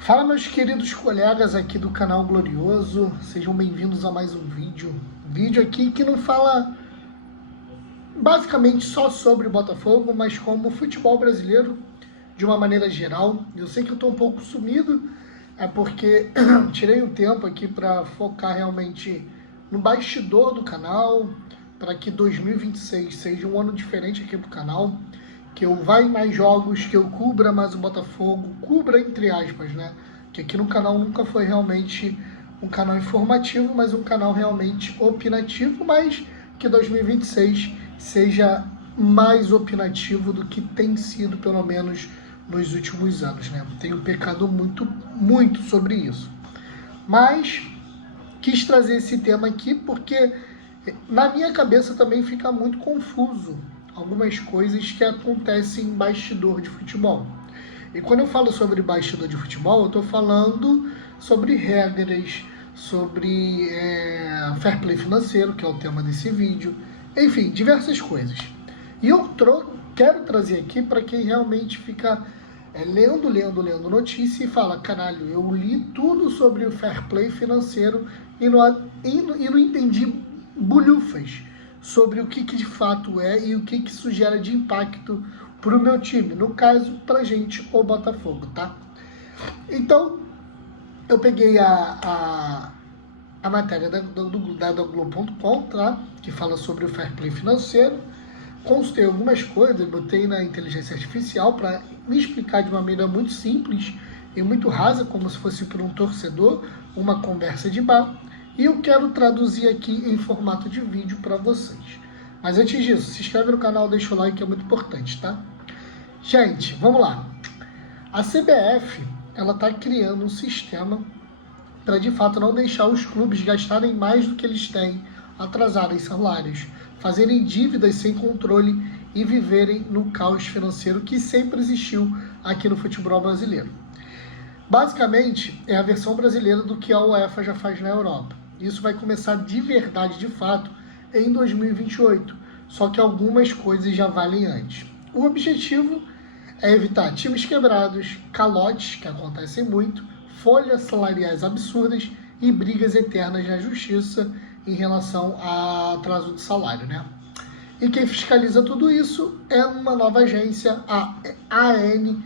Fala, meus queridos colegas aqui do canal Glorioso, sejam bem-vindos a mais um vídeo aqui que não fala basicamente só sobre o Botafogo, mas como o futebol brasileiro de uma maneira geral. Eu sei que eu estou um pouco sumido, é porque tirei um tempo aqui para focar realmente no bastidor do canal, para que 2026 seja um ano diferente aqui para o canal, que eu vá em mais jogos, que eu cubra mais o Botafogo, cubra entre aspas, né? Que aqui no canal nunca foi realmente um canal informativo, mas um canal realmente opinativo, mas que 2026 seja mais opinativo do que tem sido, pelo menos, nos últimos anos, né? Tenho pecado muito sobre isso. Mas quis trazer esse tema aqui porque na minha cabeça também fica muito confuso algumas coisas que acontecem em bastidor de futebol. E quando eu falo sobre bastidor de futebol, eu estou falando sobre regras, sobre fair play financeiro, que é o tema desse vídeo, enfim, diversas coisas. E eu quero trazer aqui para quem realmente fica lendo notícia e fala: caralho, eu li tudo sobre o fair play financeiro e não entendi bulhufas sobre o que de fato é e o que isso gera de impacto para o meu time, no caso, pra gente, o Botafogo, tá? Então, eu peguei a matéria da Globo.com, tá? Que fala sobre o fair play financeiro, consultei algumas coisas, botei na inteligência artificial para me explicar de uma maneira muito simples e muito rasa, como se fosse para um torcedor, uma conversa de bar, e eu quero traduzir aqui em formato de vídeo para vocês. Mas antes disso, se inscreve no canal, deixa o like, que é muito importante, tá? Gente, vamos lá. A CBF, ela está criando um sistema para, de fato, não deixar os clubes gastarem mais do que eles têm, atrasarem salários, fazerem dívidas sem controle e viverem no caos financeiro que sempre existiu aqui no futebol brasileiro. Basicamente, é a versão brasileira do que a UEFA já faz na Europa. Isso vai começar de verdade, de fato, em 2028, só que algumas coisas já valem antes. O objetivo é evitar times quebrados, calotes, que acontecem muito, folhas salariais absurdas e brigas eternas na justiça em relação a atraso de salário, né? E quem fiscaliza tudo isso é uma nova agência, a ANRESF.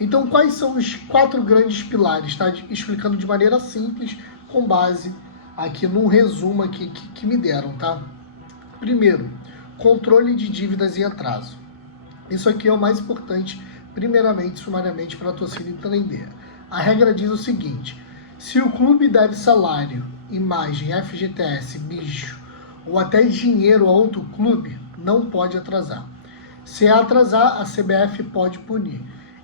Então, quais são os 4 grandes pilares? Tá? Explicando de maneira simples, com base aqui num resumo aqui que me deram, tá? Primeiro, controle de dívidas e atraso. Isso aqui é o mais importante, primeiramente, sumariamente, para a torcida entender. A regra diz o seguinte: se o clube deve salário, imagem, FGTS, bicho, ou até dinheiro a outro clube, não pode atrasar. Se atrasar, a CBF pode punir.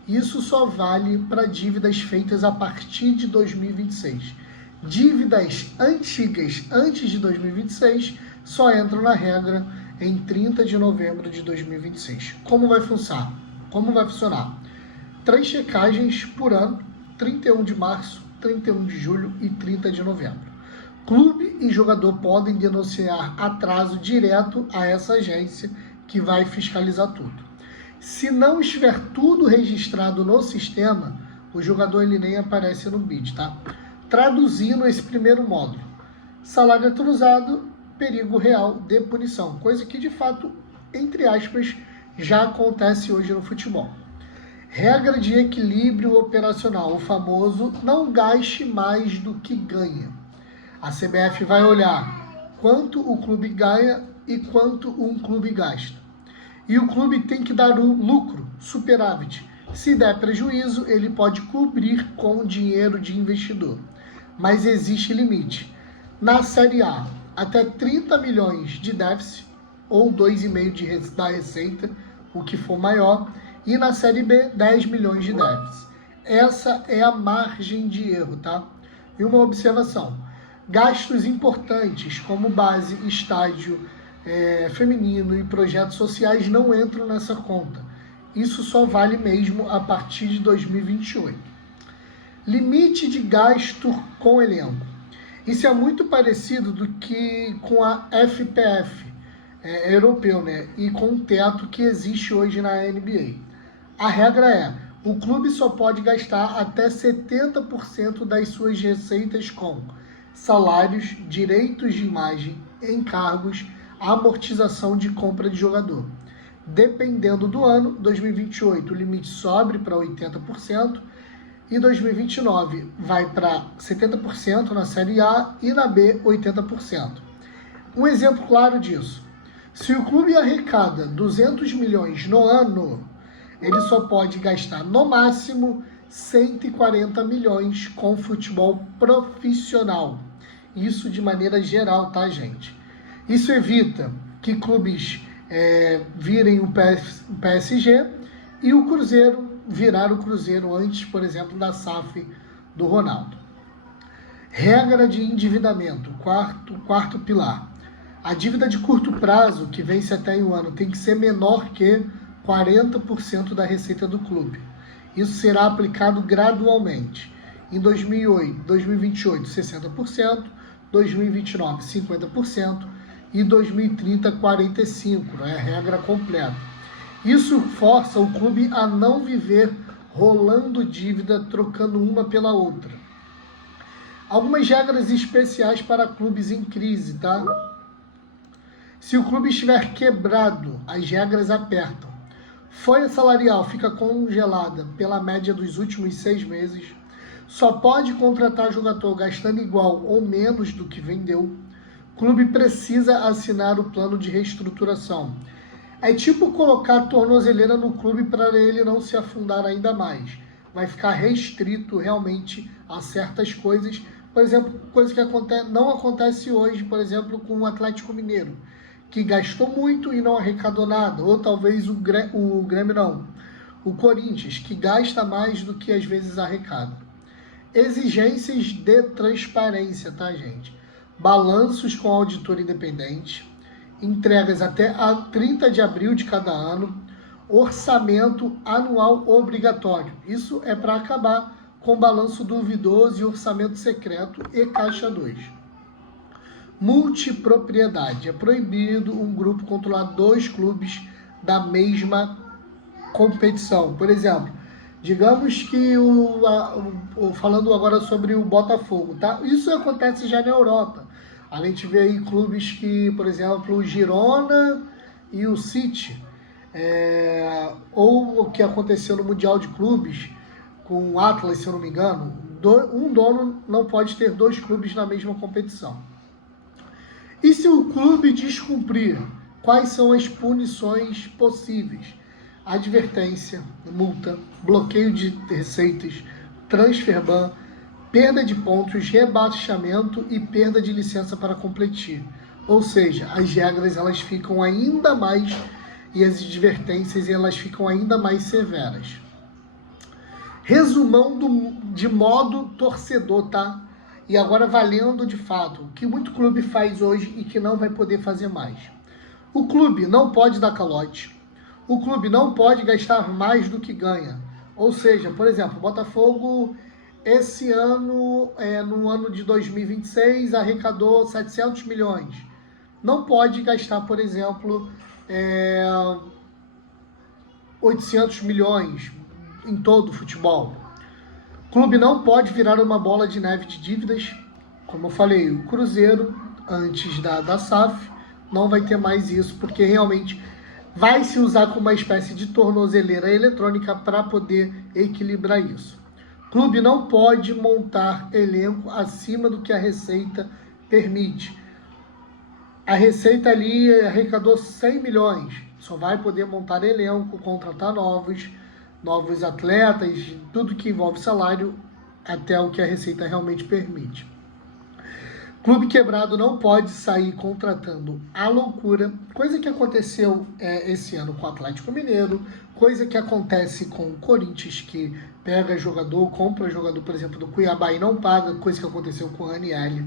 Isso só vale para dívidas feitas a partir de 2026. Dívidas antigas antes de 2026 só entram na regra em 30 de novembro de 2026. Como vai funcionar? 3 checagens por ano, 31 de março, 31 de julho e 30 de novembro. Clube e jogador podem denunciar atraso direto a essa agência que vai fiscalizar tudo. Se não estiver tudo registrado no sistema, o jogador ele nem aparece no bid, tá? Traduzindo esse primeiro módulo: salário atrasado, perigo real de punição, coisa que de fato, entre aspas, já acontece hoje no futebol. Regra de equilíbrio operacional, o famoso não gaste mais do que ganha. A CBF vai olhar quanto o clube ganha e quanto um clube gasta. E o clube tem que dar o lucro, superávit. Se der prejuízo, ele pode cobrir com dinheiro de investidor. Mas existe limite. Na Série A, até 30 milhões de déficit, ou 2,5% da receita, o que for maior. E na Série B, 10 milhões de déficit. Essa é a margem de erro, tá? E uma observação: gastos importantes, como base, estádio, feminino e projetos sociais não entram nessa conta. Isso só vale mesmo a partir de 2028. Limite de gasto com elenco. Isso é muito parecido do que com a FPF europeu, né? E com o teto que existe hoje na NBA. A regra é: o clube só pode gastar até 70% das suas receitas com salários, direitos de imagem, encargos, amortização de compra de jogador. Dependendo do ano, 2028 o limite sobe para 80% e 2029 vai para 70% na Série A e na B 80%. Um exemplo claro disso: se o clube arrecada 200 milhões no ano, ele só pode gastar no máximo 140 milhões com futebol profissional. Isso de maneira geral, tá, gente? Isso evita que clubes virem o PSG e o Cruzeiro virar o Cruzeiro antes, por exemplo, da SAF do Ronaldo. Regra de endividamento, quarto pilar. A dívida de curto prazo, que vence até em um ano, tem que ser menor que 40% da receita do clube. Isso será aplicado gradualmente. Em 2028, 60%, 2029, 50% e 2030, 45%. É a regra completa. Isso força o clube a não viver rolando dívida, trocando uma pela outra. Algumas regras especiais para clubes em crise, tá? Se o clube estiver quebrado, as regras apertam. Folha salarial fica congelada pela média dos últimos 6 meses. Só pode contratar jogador gastando igual ou menos do que vendeu. O clube precisa assinar o plano de reestruturação. É tipo colocar tornozeleira no clube para ele não se afundar ainda mais. Vai ficar restrito realmente a certas coisas. Por exemplo, coisa que não acontece hoje, por exemplo, com o Atlético Mineiro, que gastou muito e não arrecadou nada. Ou talvez o Grêmio não. O Corinthians, que gasta mais do que às vezes arrecada. Exigências de transparência, tá, gente? Balanços com auditor independente. Entregas até a 30 de abril de cada ano, orçamento anual obrigatório. Isso é para acabar com balanço duvidoso e orçamento secreto e Caixa 2. Multipropriedade. É proibido um grupo controlar 2 clubes da mesma competição. Por exemplo, digamos que, falando agora sobre o Botafogo, tá? Isso acontece já na Europa. A gente vê aí clubes que, por exemplo, o Girona e o City, ou o que aconteceu no Mundial de Clubes, com o Atlas, se eu não me engano, um dono não pode ter 2 clubes na mesma competição. E se o clube descumprir, quais são as punições possíveis? Advertência, multa, bloqueio de receitas, transfer ban, perda de pontos, rebaixamento e perda de licença para competir. Ou seja, as regras elas ficam ainda mais, e as advertências elas ficam ainda mais severas. Resumão de modo torcedor, tá? E agora valendo de fato, o que muito clube faz hoje e que não vai poder fazer mais. O clube não pode dar calote. O clube não pode gastar mais do que ganha. Ou seja, por exemplo, o Botafogo, esse ano, no ano de 2026, arrecadou 700 milhões. Não pode gastar, por exemplo, 800 milhões em todo o futebol. O clube não pode virar uma bola de neve de dívidas. Como eu falei, o Cruzeiro, antes da SAF, não vai ter mais isso, porque realmente vai se usar como uma espécie de tornozeleira eletrônica para poder equilibrar isso. O clube não pode montar elenco acima do que a receita permite. A receita ali arrecadou 100 milhões, só vai poder montar elenco, contratar novos atletas, tudo que envolve salário, até o que a receita realmente permite. Clube quebrado não pode sair contratando a loucura, coisa que aconteceu esse ano com o Atlético Mineiro, coisa que acontece com o Corinthians, que pega jogador, compra jogador, por exemplo, do Cuiabá e não paga, coisa que aconteceu com o Ranieri.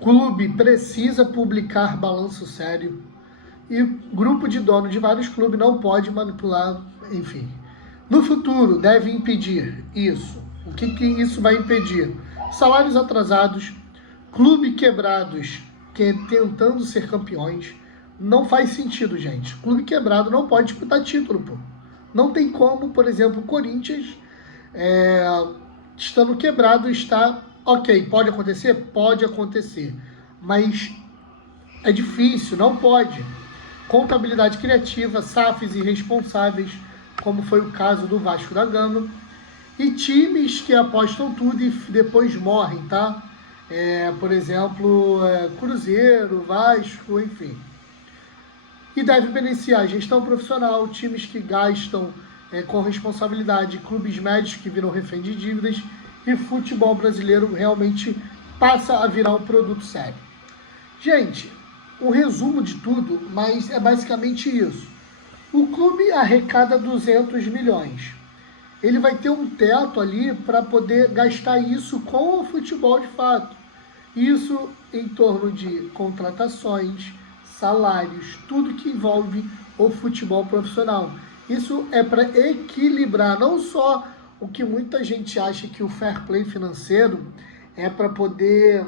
Clube precisa publicar balanço sério e grupo de dono de vários clubes não pode manipular, enfim. No futuro, deve impedir isso. O que isso vai impedir? Salários atrasados, clube quebrados tentando ser campeões. Não faz sentido, gente. Clube quebrado não pode disputar título, pô. Não tem como, por exemplo, o Corinthians, estando quebrado, está... Ok, pode acontecer? Pode acontecer. Mas é difícil, não pode. Contabilidade criativa, SAFs irresponsáveis, como foi o caso do Vasco da Gama, e times que apostam tudo e depois morrem, tá? Por exemplo, Cruzeiro, Vasco, enfim. E deve beneficiar a gestão profissional, times que gastam com responsabilidade, clubes médios que viram refém de dívidas, e futebol brasileiro realmente passa a virar um produto sério. Gente, um resumo de tudo, mas é basicamente isso. O clube arrecada 200 milhões. Ele vai ter um teto ali para poder gastar isso com o futebol de fato. Isso em torno de contratações, salários, tudo que envolve o futebol profissional. Isso é para equilibrar não só o que muita gente acha que o fair play financeiro é para poder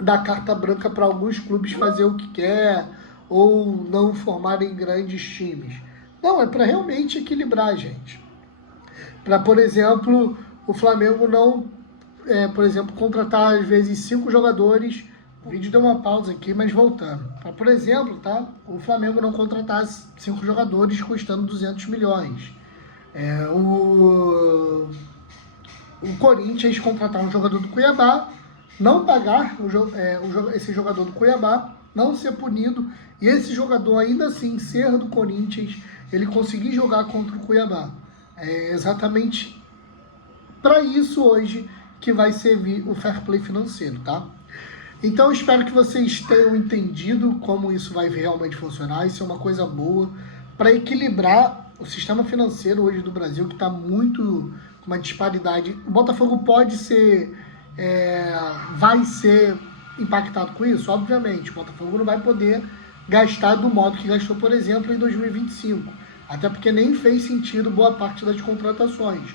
dar carta branca para alguns clubes fazer o que quer ou não formarem grandes times. Não, é para realmente equilibrar, gente. Para, por exemplo, o Flamengo não, por exemplo, contratar às vezes 5 jogadores. O vídeo deu uma pausa aqui, mas voltando. Para, por exemplo, tá? O Flamengo não contratar 5 jogadores custando 200 milhões. O Corinthians contratar um jogador do Cuiabá, não pagar esse jogador do Cuiabá, não ser punido, e esse jogador ainda assim ser do Corinthians, ele conseguir jogar contra o Cuiabá. É exatamente para isso hoje que vai servir o fair play financeiro, tá? Então eu espero que vocês tenham entendido como isso vai realmente funcionar. Isso é uma coisa boa para equilibrar o sistema financeiro hoje do Brasil, que está muito com uma disparidade. O Botafogo pode ser, vai ser impactado com isso? Obviamente, o Botafogo não vai poder gastar do modo que gastou, por exemplo, em 2025. Até porque nem fez sentido boa parte das contratações.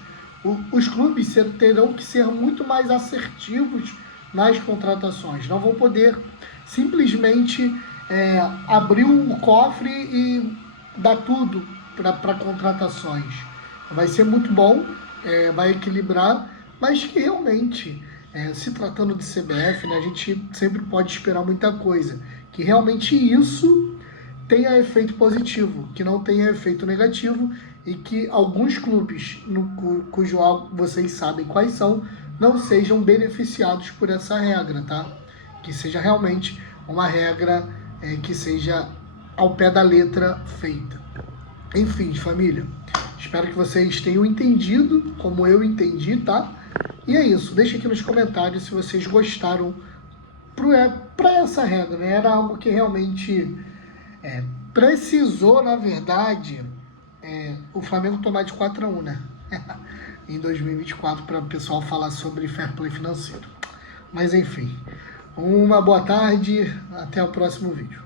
Os clubes terão que ser muito mais assertivos nas contratações. Não vão poder simplesmente abrir o cofre e dar tudo para contratações. Vai ser muito bom, vai equilibrar, mas que realmente, se tratando de CBF, né, a gente sempre pode esperar muita coisa. Que realmente isso tenha efeito positivo, que não tenha efeito negativo, e que alguns clubes, cujo vocês sabem quais são, não sejam beneficiados por essa regra, tá? Que seja realmente uma regra que seja ao pé da letra feita. Enfim, família, espero que vocês tenham entendido como eu entendi, tá? E é isso, deixa aqui nos comentários se vocês gostaram para essa regra, né? Era algo que realmente precisou, na verdade, o Flamengo tomar de 4-1, né? Em 2024, para o pessoal falar sobre fair play financeiro. Mas enfim, uma boa tarde, até o próximo vídeo.